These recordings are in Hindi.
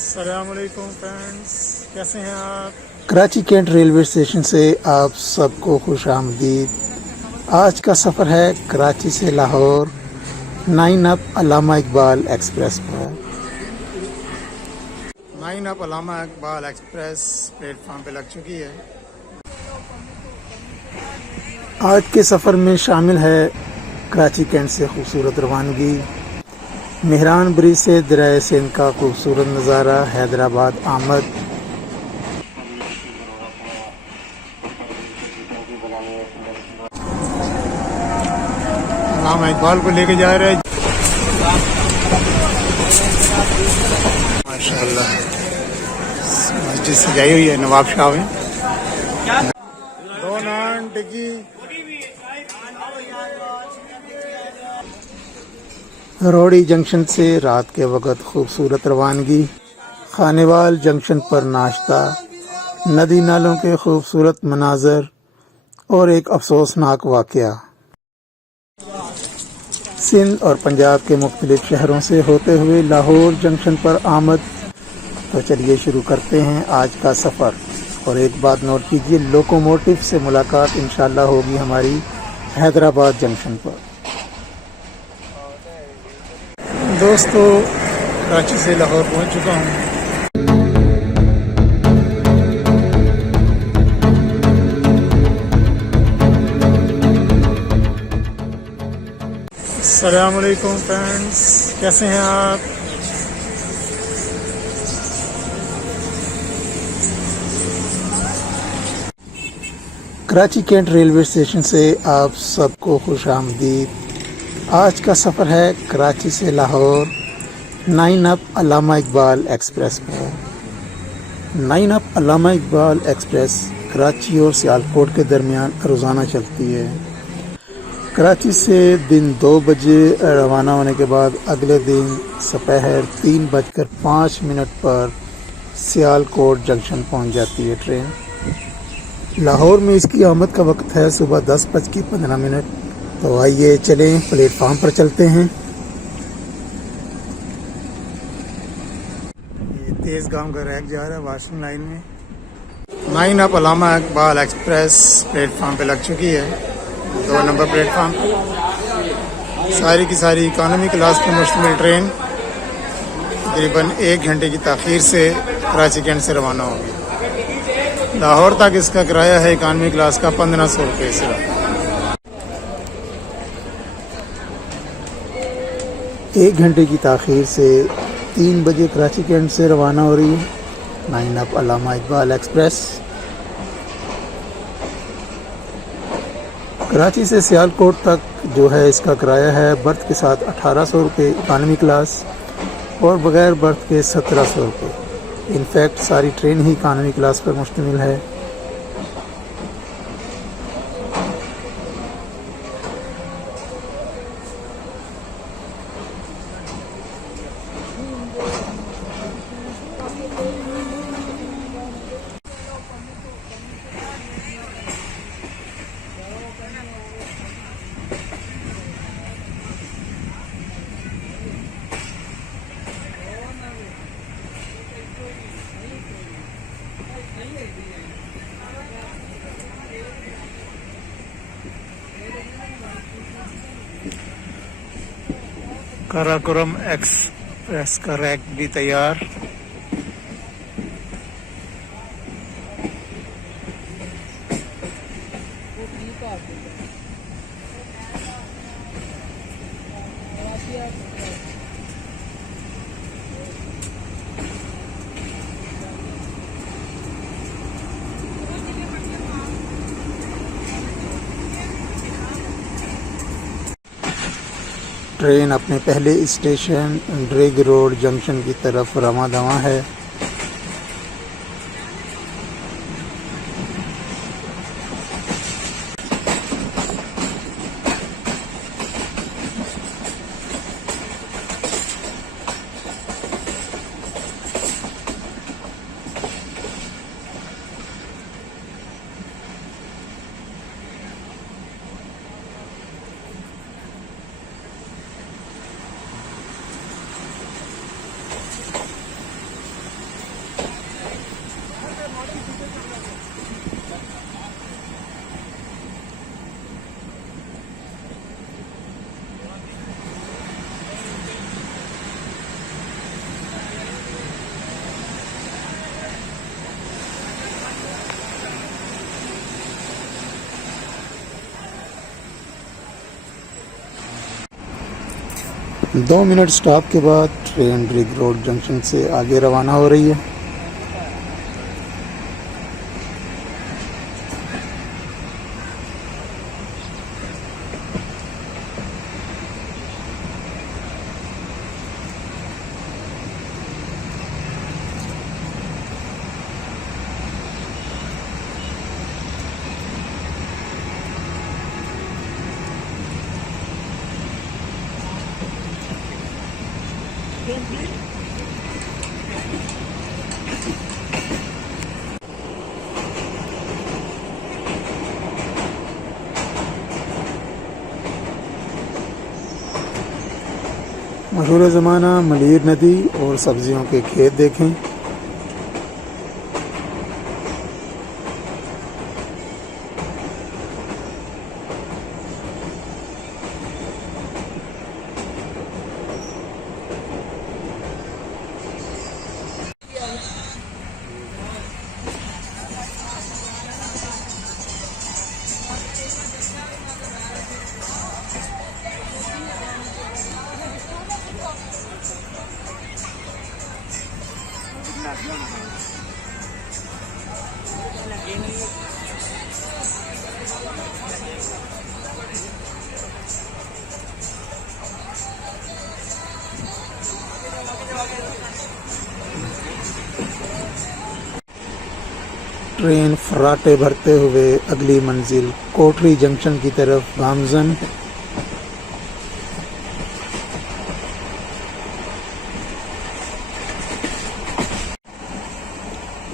अस्सलामुअलैकुम फ्रेंड्स, कैसे हैं आप। कराची कैंट रेलवे स्टेशन से आप सबको खुश आमदीद। आज का सफ़र है कराची से लाहौर 9 अप अल्लामा इकबाल एक्सप्रेस पर। 9 अप अल्लामा इकबाल एक्सप्रेस प्लेटफार्म पे लग चुकी है। आज के सफ़र में शामिल है कराची कैंट से खूबसूरत रवानगी, मेहरान ब्रिज से दरिया सिंध का खूबसूरत नज़ारा, हैदराबाद आमद, अल्लामा इकबाल को लेके जा रहे हैं। माशाअल्लाह मस्जिद सजाई हुई है नवाब शाह में। दो नान टिक्की। रोड़ी जंक्शन से रात के वक्त खूबसूरत रवानगी, खानेवाल जंक्शन पर नाश्ता, नदी नालों के खूबसूरत मनाजर और एक अफसोसनाक वाक़या। सिंध और पंजाब के मुख्तलिफ शहरों से होते हुए लाहौर जंक्शन पर आमद। तो चलिए शुरू करते हैं आज का सफ़र। और एक बात नोट कीजिए, लोकोमोटिव से मुलाकात इंशाल्लाह होगी हमारी हैदराबाद जंक्शन पर। दोस्तों, कराची से लाहौर पहुंच चुका हूं। अस्सलामुअलैकुम फ्रेंड्स, कैसे हैं आप। कराची कैंट रेलवे स्टेशन से आप सबको खुश आमदीद। आज का सफ़र है कराची से लाहौर 9 अप अल्लामा इकबाल एक्सप्रेस पर। 9 अप अल्लामा इकबाल एक्सप्रेस कराची और सियालकोट के दरमियान रोज़ाना चलती है। कराची से दिन 2 बजे रवाना होने के बाद अगले दिन दोपहर 3:05 पर सियालकोट जंक्शन पहुंच जाती है ट्रेन। लाहौर में इसकी आमद का वक्त है सुबह 10:15। तो आइए चलें, प्लेटफार्म पर चलते हैं। ये तेज गांव का रैक जा रहा है वाशिंग लाइन में। 9 अप अल्लामा इकबाल एक्सप्रेस प्लेटफार्म पे लग चुकी है, 2 नंबर प्लेटफार्म। सारी की सारी इकॉनमी क्लास पर मुश्तमिल ट्रेन तकरीबन 1 घंटे की ताख़ीर से कराची कैंट से रवाना होगी। लाहौर तक इसका किराया है इकॉनमी क्लास का 1500 रुपये सिर्फ। 1 घंटे की ताख़ीर से 3 बजे कराची कैंट से रवाना हो रही है 9 अप अल्लामा इकबाल एक्सप्रेस। कराची से सियालकोट तक जो है इसका किराया है बर्थ के साथ 1800 रुपये इकॉनमी क्लास और बग़ैर बर्थ के 1700 रुपये। इनफैक्ट सारी ट्रेन ही इकॉनमी क्लास पर मुश्तमिल है। काराकोरम एक्सप्रेस का रैक भी तैयार। ट्रेन अपने पहले स्टेशन ड्रेग रोड जंक्शन की तरफ रवां दवां है। 2 मिनट स्टॉप के बाद ट्रेन रिंग रोड जंक्शन से आगे रवाना हो रही है। मशहूर ज़माना मलीर नदी और सब्जियों के खेत देखें। ट्रेन फर्राटे भरते हुए अगली मंजिल कोटरी जंक्शन की तरफ गामजन।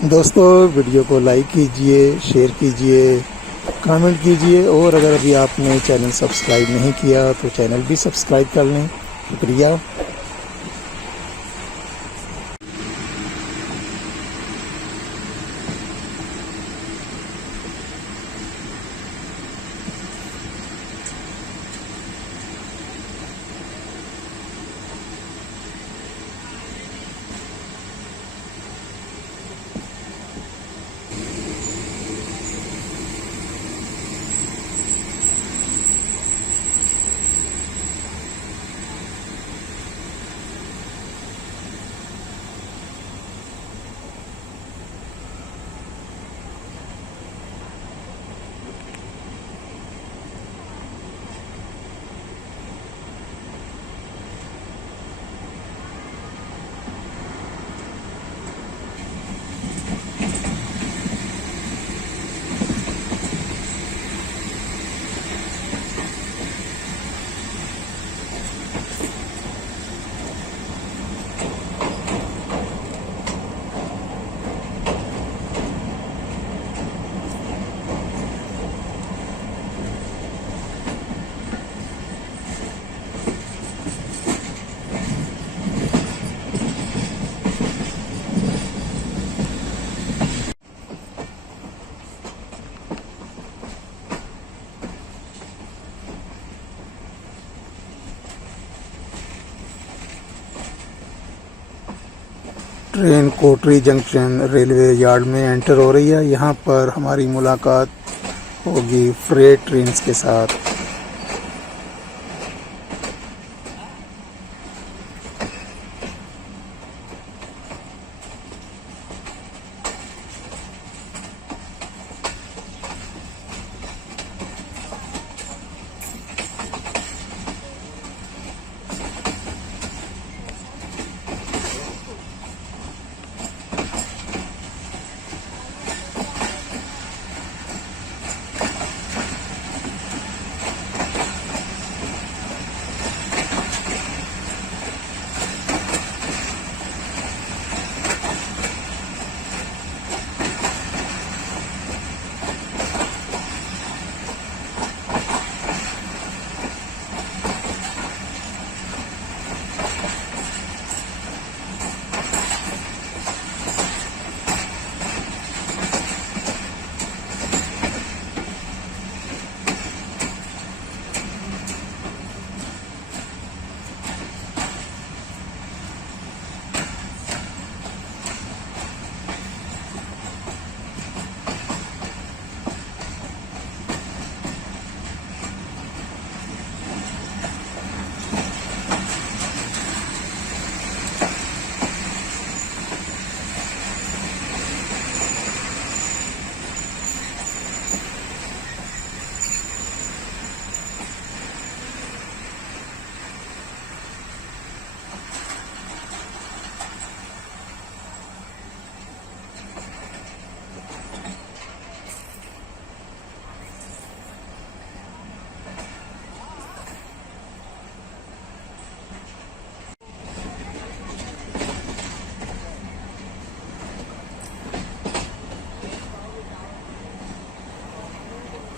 दोस्तों वीडियो को लाइक कीजिए, शेयर कीजिए, कमेंट कीजिए और अगर अभी आपने चैनल सब्सक्राइब नहीं किया तो चैनल भी सब्सक्राइब कर लें। शुक्रिया। ट्रेन कोटरी जंक्शन रेलवे यार्ड में एंटर हो रही है। यहाँ पर हमारी मुलाकात होगी फ्रेट ट्रेन्स के साथ।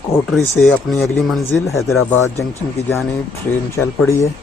कोटरी से अपनी अगली मंजिल हैदराबाद जंक्शन की जानिब ट्रेन चल पड़ी है।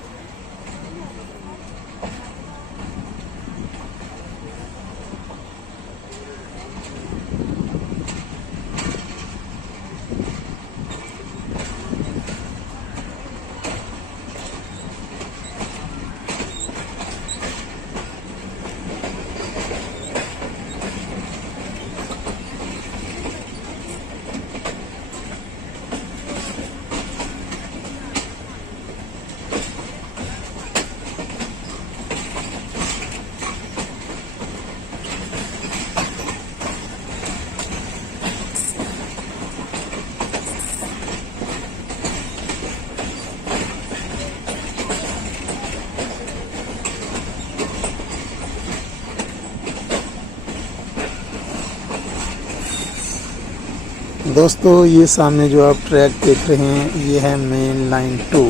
दोस्तों ये सामने जो आप ट्रैक देख रहे हैं ये है मेन लाइन 2।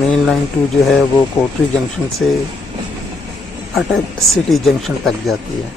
मेन लाइन 2 जो है वो कोटरी जंक्शन से अटक सिटी जंक्शन तक जाती है।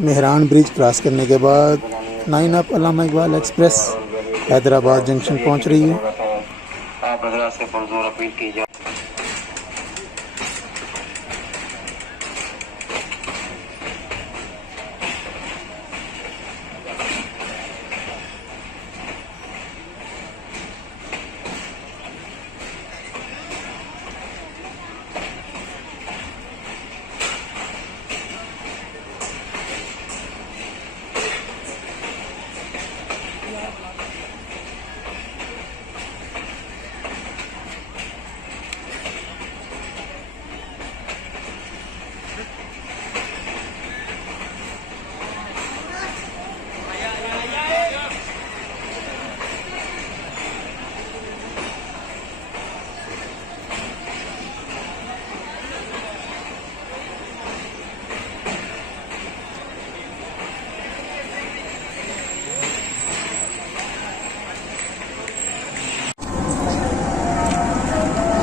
मेहरान ब्रिज क्रॉस करने के बाद 9 अप अल्लामा इकबाल एक्सप्रेस हैदराबाद जंक्शन पहुंच रही है। आप हजरात से पुरजोर अपील की जाए।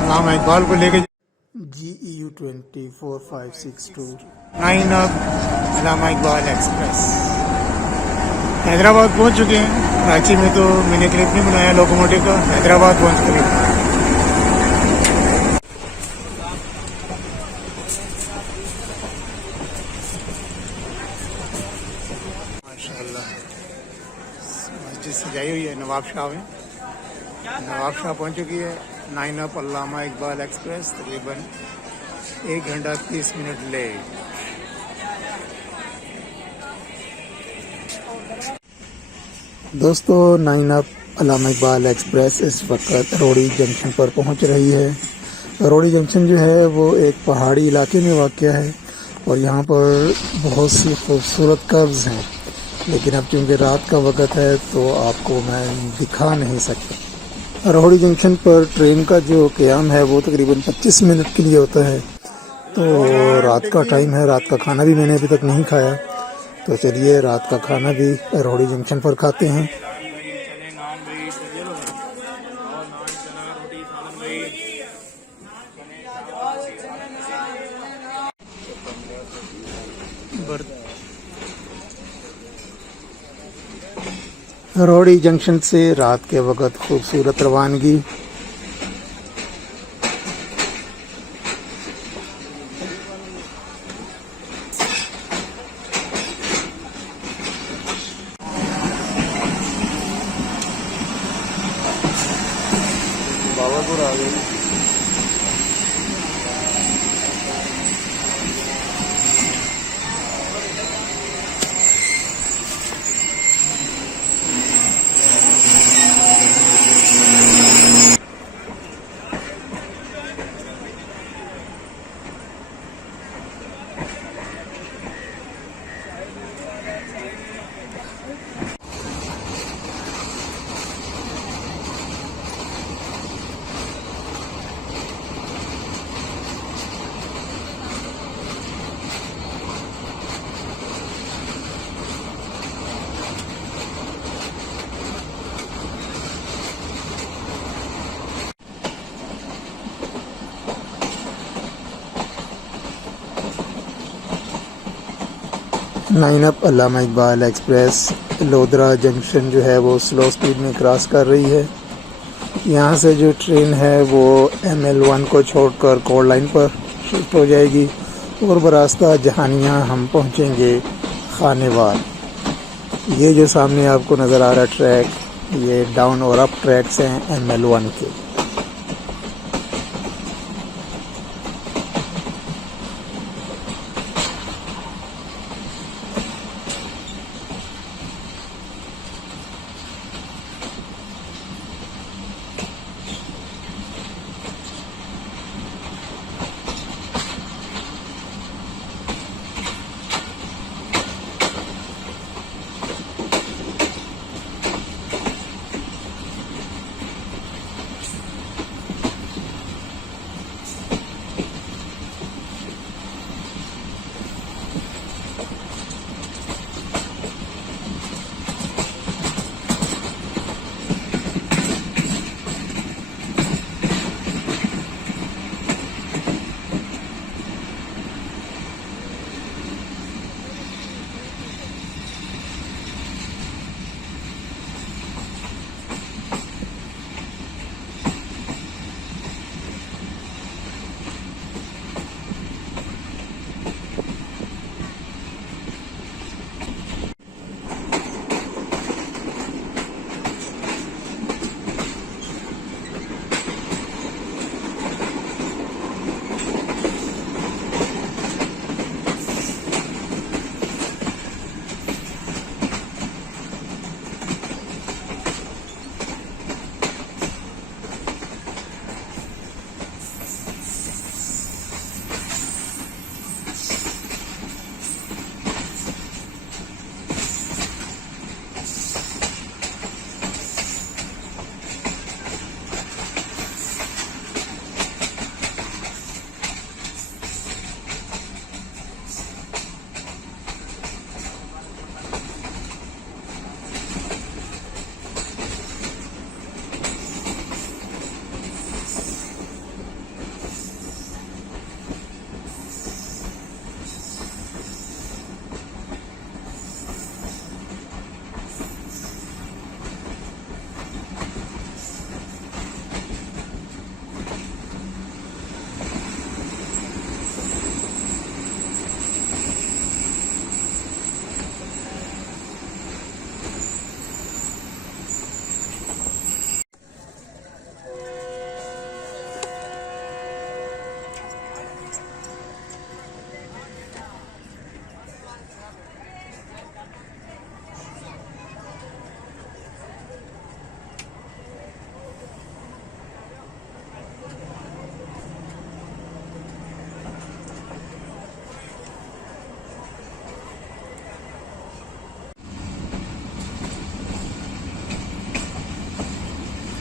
अल्लामा इकबाल को लेके GEU 204562 9 अप अल्लामा इकबाल एक्सप्रेस हैदराबाद पहुंच चुके हैं। कराची में तो मैंने क्लिप नहीं बनाया लोकोमोटिव का, हैदराबाद पहुंच चुके हैं। माशाल्लाह मस्जिद सजाई हुई है नवाब शाह में। नवाब शाह पहुंच चुकी है। 9 अप अल्लामा इकबाल एक्सप्रेस तकरीबन 1 घंटा 30 मिनट लेट। दोस्तों 9 अप अल्लामा इकबाल एक्सप्रेस इस वक्त रोड़ी जंक्शन पर पहुंच रही है। रोड़ी जंक्शन जो है वो एक पहाड़ी इलाके में वाक़या है और यहाँ पर बहुत सी खूबसूरत कर्व्स हैं, लेकिन अब चूँकि रात का वक्त है तो आपको मैं दिखा नहीं सकता। रोड़ी जंक्शन पर ट्रेन का जो क़याम है वो तकरीबन 25 मिनट के लिए होता है। तो रात का टाइम है, रात का खाना भी मैंने अभी तक नहीं खाया, तो चलिए रात का खाना भी रोड़ी जंक्शन पर खाते हैं। रोड़ी जंक्शन से रात के वक्त खूबसूरत रवानगी। बाबापुर आ गए। नाइन अप अल्लामा इकबाल एक्सप्रेस लोधरा जंक्शन जो है वो स्लो स्पीड में क्रॉस कर रही है। यहाँ से जो ट्रेन है वो ML1 को छोड़कर कोल्ड लाइन पर शिफ्ट हो जाएगी और बरास्ता जहानिया हम पहुँचेंगे खानेवाल। ये जो सामने आपको नज़र आ रहा ट्रैक, ये डाउन और अप ट्रैक्स हैं ML1 के।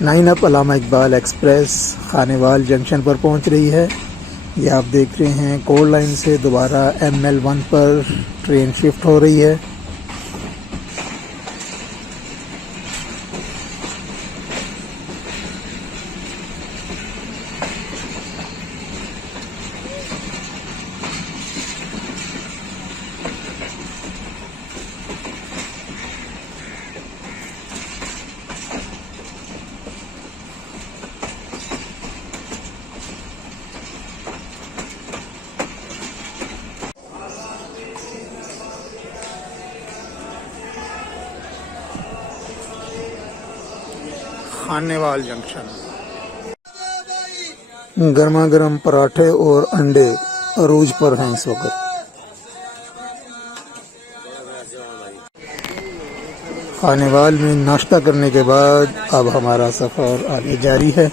नाइन अप अल्लामा इकबाल एक्सप्रेस खानेवाल जंक्शन पर पहुंच रही है। ये आप देख रहे हैं कोल्ड लाइन से दोबारा ML1 पर ट्रेन शिफ्ट हो रही है। खानेवाल जंक्शन। गर्मा गर्म पराठे और अंडे अरूज पर हैं इस वक्त। खानेवाल में नाश्ता करने के बाद अब हमारा सफ़र आगे जारी है।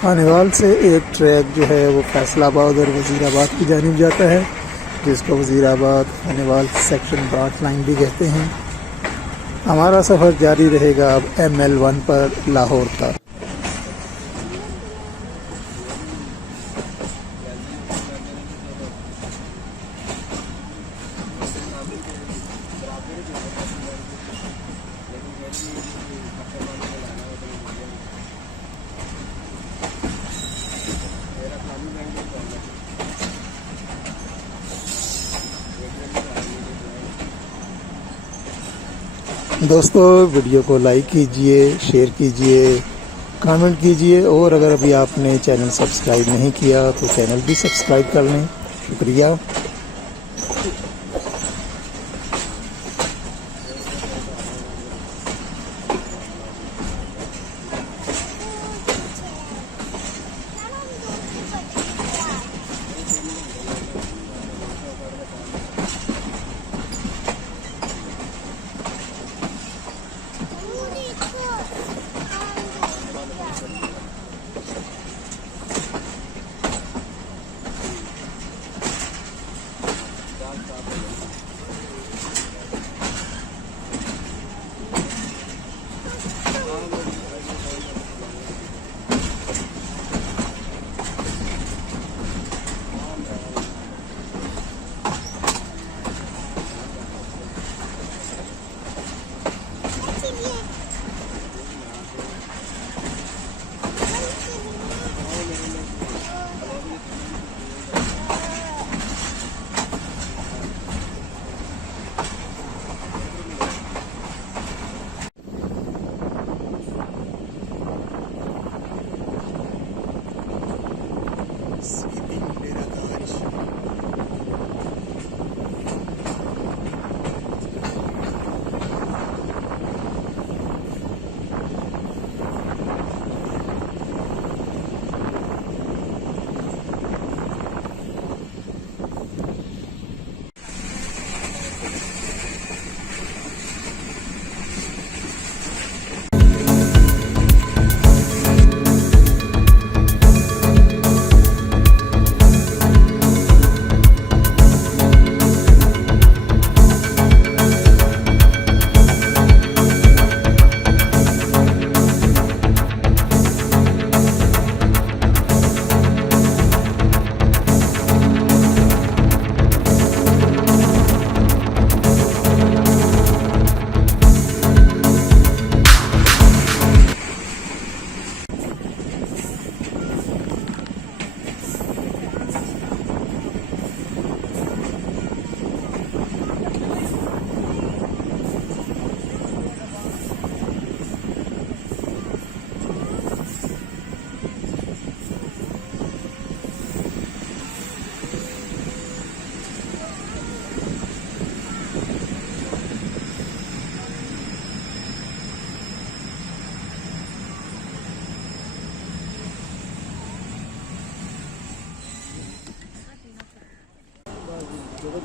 खानेवाल से एक ट्रैक जो है वो फैसलाबाद और वज़ीराबाद की जानिब जाता है, जिसको Wazirabad Khanewal section branch line भी कहते हैं। हमारा सफ़र जारी रहेगा अब ML1 पर लाहौर का। दोस्तों वीडियो को लाइक कीजिए, शेयर कीजिए, कमेंट कीजिए और अगर अभी आपने चैनल सब्सक्राइब नहीं किया तो चैनल भी सब्सक्राइब कर लें। शुक्रिया।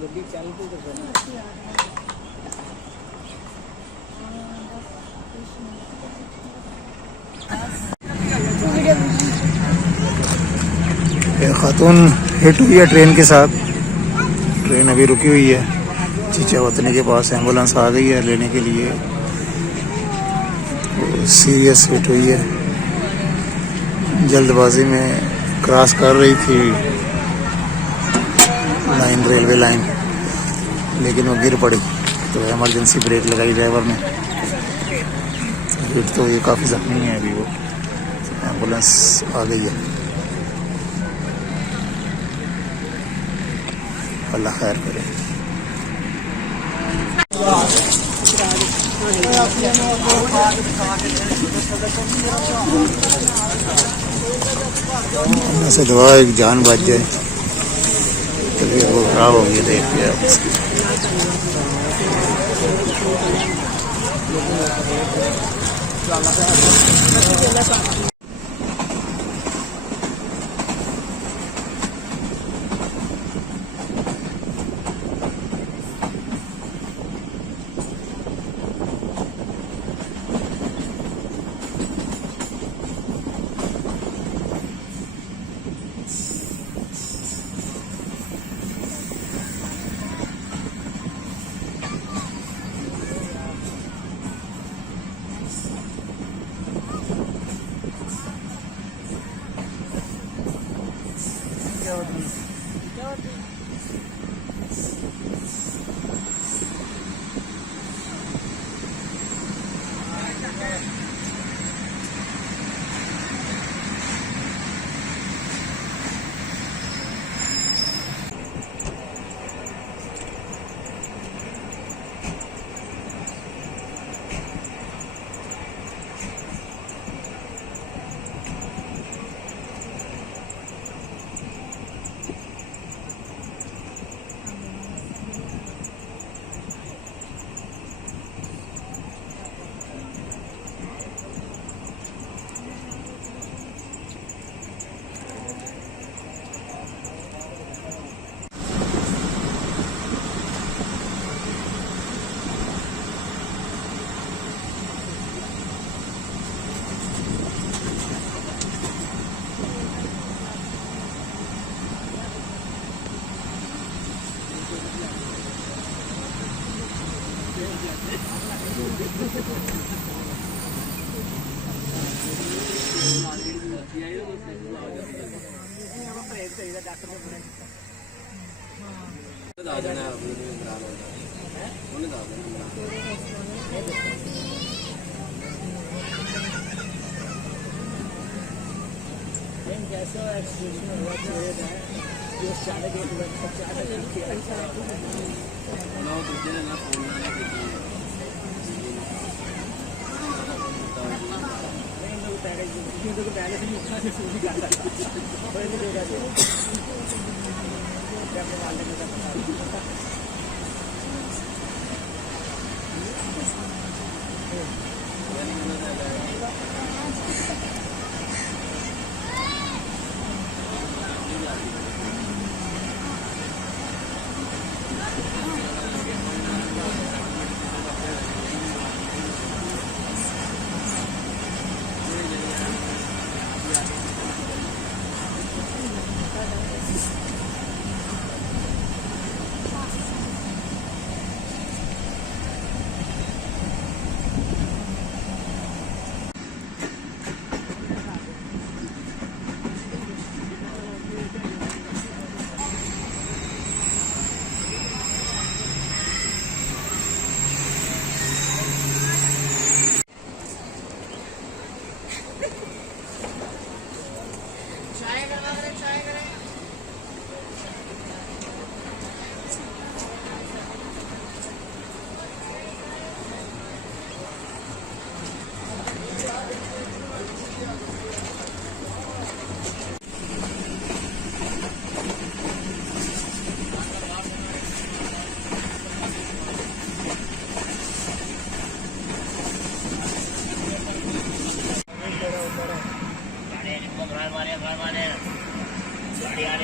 एक खातून हिट हुई है ट्रेन के साथ। ट्रेन अभी रुकी हुई है, चीचा वतनी के पास एम्बुलेंस आ गई है लेने के लिए। सीरियस हिट हुई है, जल्दबाजी में क्रॉस कर रही थी लाइन, रेलवे लाइन, लेकिन वो गिर पड़ी तो इमरजेंसी ब्रेक लगाई ड्राइवर ने। हिट तो ये काफ़ी ज़ख्मी है अभी, वो एम्बुलेंस आ गई है। अल्लाह खैर करे। ऐसे दुआ एक जान बच जाए, तबीयत वो खराब हो गई देख के आप।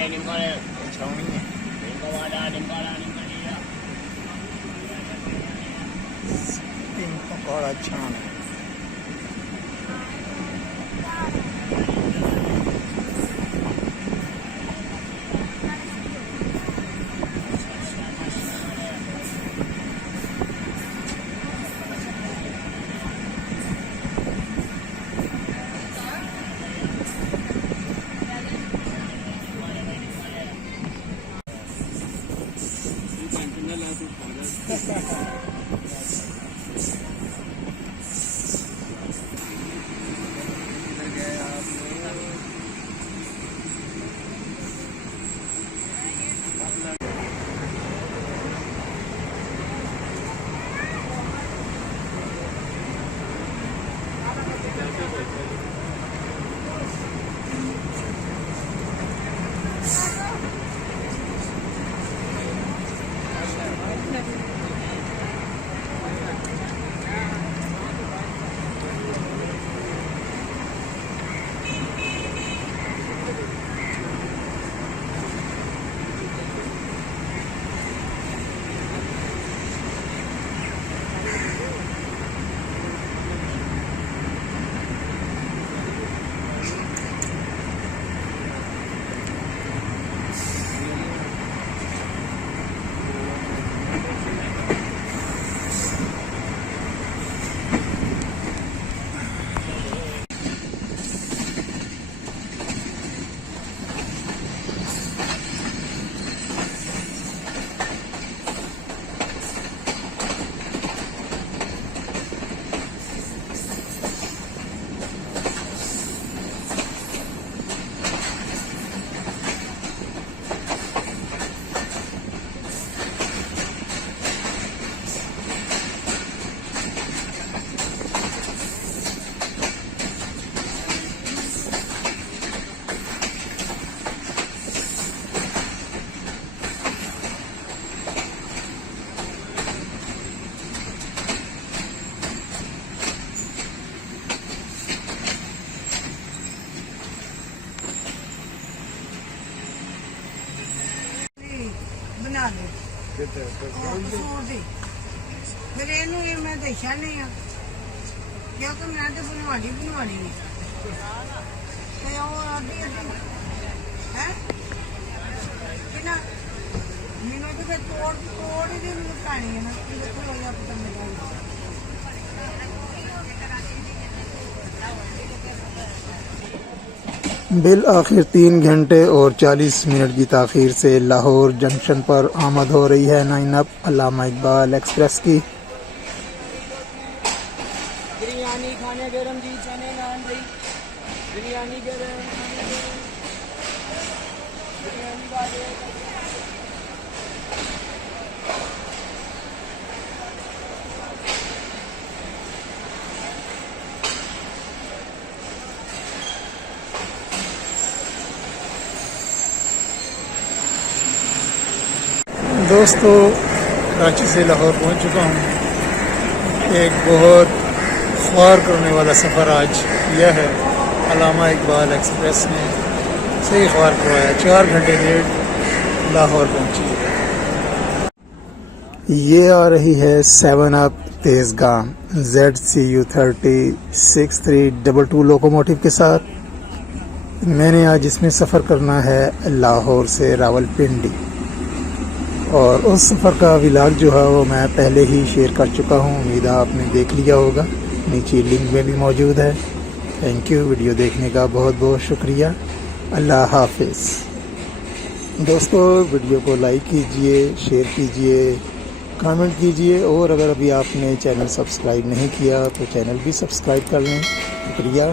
Nimbal, nimbal, nimbal, nimbal, nimbal, nimbal, steam pakora छान। ਬਣਾ ਦੇ ਕਸੂਰ ਦੀ ਫਿਰ ਇਹਨੂੰ ਇਹ ਮੈਂ ਦੇਖਿਆ ਨਹੀਂ ਆ ਕਿਉਂਕਿ ਮੈਂ ਤੇ ਬਣਵਾਣੀ ਨਹੀਂ ਤੇ ਉਹ ਆਦੀ ਹੈ ਕਿਨਾ ਮੈਨੂੰ ਤਾਂ ਫਿਰ ਤੋੜ ਹੀ ਦੇ ਮੈਨੂੰ ਪਾਣੀ ਹੈ ਨਾ ਕਿ ਦੇਖੋ ਹੋਇਆ ਪਤਾ ਮੇਰਾ बिल आखिर 3 घंटे और 40 मिनट की ताख़ीर से लाहौर जंक्शन पर आमद हो रही है 9 अप अल्लामा इकबाल एक्सप्रेस की। बिरयानी खाने गरम जी, चने नान जी, बिरयानी गरम, बिरयानी वाले दोस्तों कराची से लाहौर पहुंच चुका हूं। एक बहुत ख्वार करने वाला सफ़र आज यह है। अल्लामा इकबाल एक्सप्रेस ने सही ख्वार करवाया, 4 घंटे लेट लाहौर पहुंची। ये आ रही है 7 अप तेज़गाम ZCU 306322 लोकोमोटिव के साथ। मैंने आज इसमें सफ़र करना है लाहौर से रावलपिंडी, और उस सफ़र का व्लॉग जो है वो मैं पहले ही शेयर कर चुका हूँ। उम्मीद है आपने देख लिया होगा, नीचे लिंक में भी मौजूद है। थैंक यू, वीडियो देखने का बहुत बहुत शुक्रिया। अल्लाह हाफिज़। दोस्तों वीडियो को लाइक कीजिए, शेयर कीजिए, कमेंट कीजिए, और अगर अभी आपने चैनल सब्सक्राइब नहीं किया तो चैनल भी सब्सक्राइब कर लें। शुक्रिया।